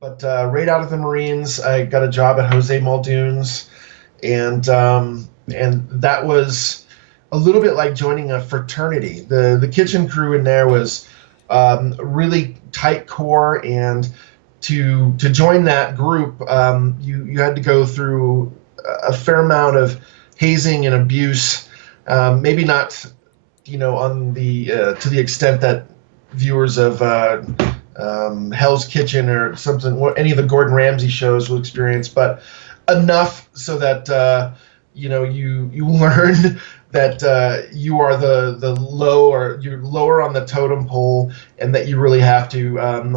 But right out of the Marines, I got a job at Jose Muldoon's, and that was a little bit like joining a fraternity. The kitchen crew in there was really tight core, and to join that group, you had to go through a fair amount of hazing and abuse. Maybe not, on the to the extent that viewers of Hell's Kitchen or something, any of the Gordon Ramsay shows will experience, but enough so that you learn that you are the low, or you're lower on the totem pole, and that you really have to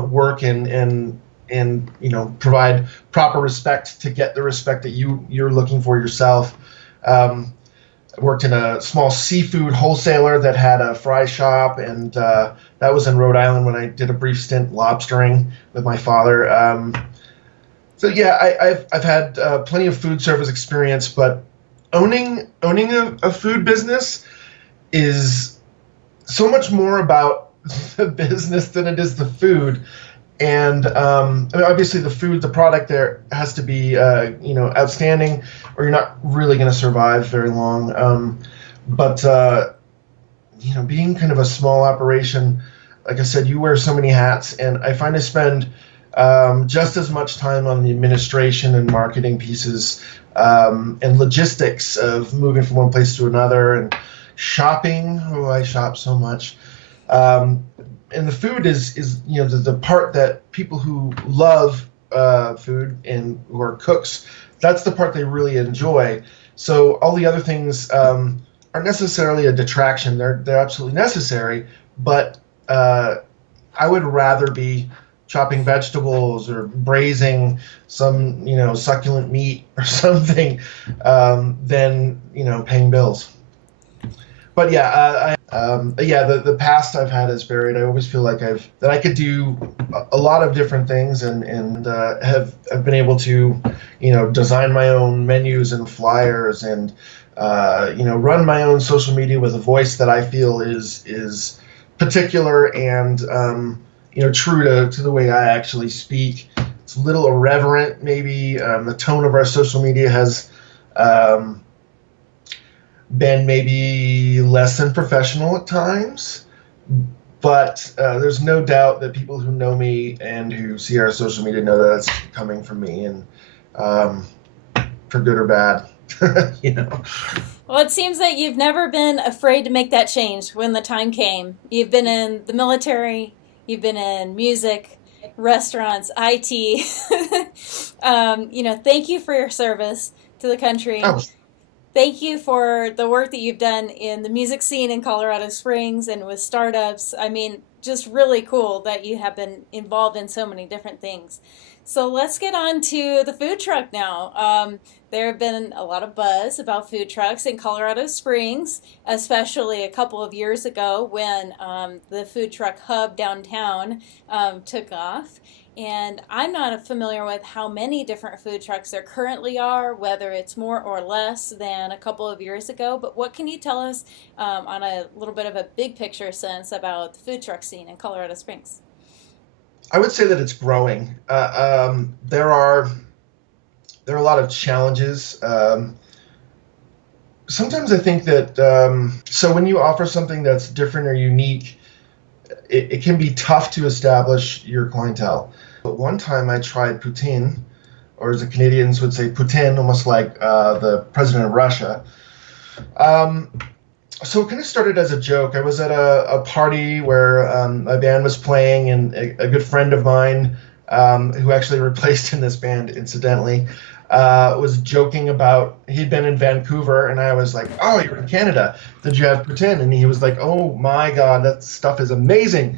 work and provide proper respect to get the respect that you're looking for yourself. I worked in a small seafood wholesaler that had a fry shop, and that was in Rhode Island when I did a brief stint lobstering with my father. So yeah, I've had plenty of food service experience, but owning a food business is so much more about the business than it is the food. And I mean, obviously, the product there has to be, outstanding, or you're not really going to survive very long. But being kind of a small operation, like I said, you wear so many hats, and I find I spend just as much time on the administration and marketing pieces, and logistics of moving from one place to another, and shopping. Oh, I shop so much. Um, and the food is the part that people who love food and who are cooks, that's the part they really enjoy. So all the other things aren't necessarily a detraction. They're absolutely necessary, but I would rather be chopping vegetables or braising some succulent meat or something, than paying bills. But yeah, the past I've had is varied. I always feel like I could do a lot of different things, and have been able to design my own menus and flyers, and run my own social media with a voice that I feel is particular, and true to the way I actually speak. It's a little irreverent, maybe. The tone of our social media has um, been maybe less than professional at times, but there's no doubt that people who know me and who see our social media know that it's coming from me, and um, for good or bad, you know. Well, it seems that you've never been afraid to make that change when the time came. You've been in the military, you've been in music, restaurants, IT. Thank you for your service to the country. Oh, Thank you for the work that you've done in the music scene in Colorado Springs and with startups. I mean, just really cool that you have been involved in so many different things. So let's get on to the food truck now. There have been a lot of buzz about food trucks in Colorado Springs, especially a couple of years ago when the food truck hub downtown took off. And I'm not familiar with how many different food trucks there currently are, whether it's more or less than a couple of years ago. But what can you tell us on a little bit of a big picture sense about the food truck scene in Colorado Springs? I would say that it's growing. There are a lot of challenges. Sometimes I think that, so when you offer something that's different or unique, it can be tough to establish your clientele. But one time I tried poutine, or as the Canadians would say, poutine, almost like the president of Russia. Um, so it kind of started as a joke. I was at a party where a band was playing, and a good friend of mine, who actually replaced in this band, incidentally, was joking about he'd been in Vancouver, and I was like, "Oh, you're in Canada. Did you have poutine?" And he was like, "Oh my God, that stuff is amazing."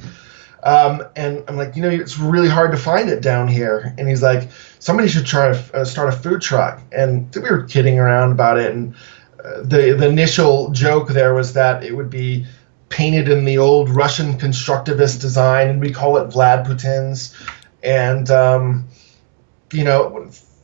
And I'm like, it's really hard to find it down here. And he's like, "Somebody should try to start a food truck." And we were kidding around about it. And the initial joke there was that it would be painted in the old Russian constructivist design, and we call it Vlad Putin's. And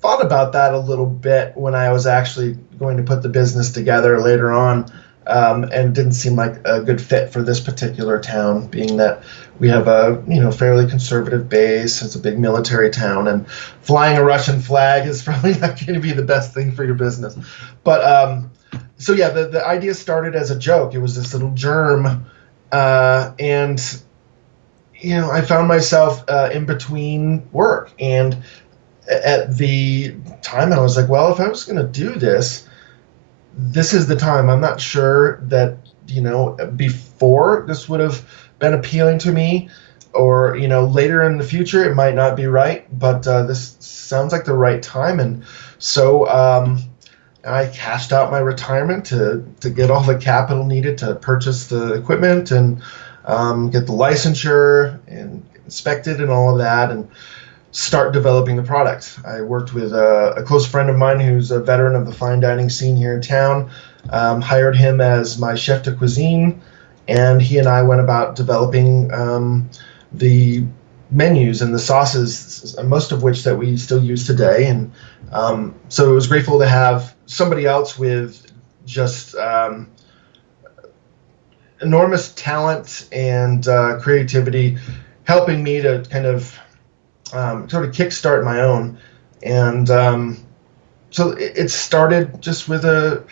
thought about that a little bit when I was actually going to put the business together later on. and didn't seem like a good fit for this particular town, being that we have a fairly conservative base. It's a big military town, and flying a Russian flag is probably not going to be the best thing for your business. But so yeah, the idea started as a joke. It was this little germ, and I found myself in between work, and at the time I was like, well, if I was going to do this, this is the time. I'm not sure that, before this would have been appealing to me, or, later in the future, it might not be right, but this sounds like the right time. And so I cashed out my retirement to get all the capital needed to purchase the equipment and get the licensure and inspected and all of that, and start developing the product. I worked with a close friend of mine who's a veteran of the fine dining scene here in town, hired him as my chef de cuisine, and he and I went about developing the menus and the sauces, most of which that we still use today. And so it was grateful to have somebody else with just enormous talent and creativity helping me to kind of sort of kickstart my own. And so it started just with a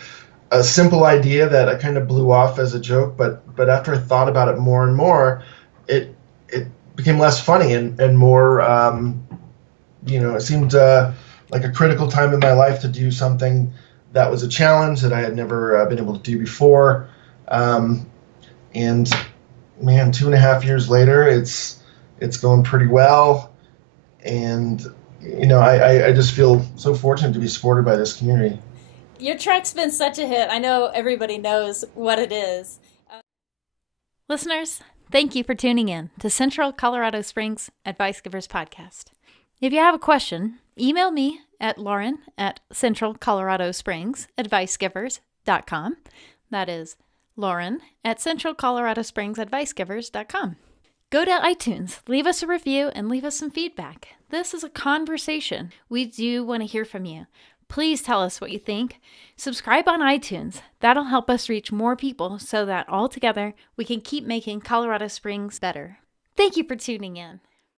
simple idea that I kind of blew off as a joke, but after I thought about it more and more, it became less funny and more, it seemed like a critical time in my life to do something that was a challenge that I had never been able to do before. And man, 2.5 years later, it's going pretty well. And, I just feel so fortunate to be supported by this community. Your truck's been such a hit. I know everybody knows what it is. Listeners, thank you for tuning in to Central Colorado Springs Advice Givers Podcast. If you have a question, email me at lauren@centralcoloradosprings.advicegivers.com. That is lauren@centralcoloradosprings.advicegivers.com. Go to iTunes, leave us a review, and leave us some feedback. This is a conversation. We do want to hear from you. Please tell us what you think. Subscribe on iTunes. That'll help us reach more people so that all together we can keep making Colorado Springs better. Thank you for tuning in.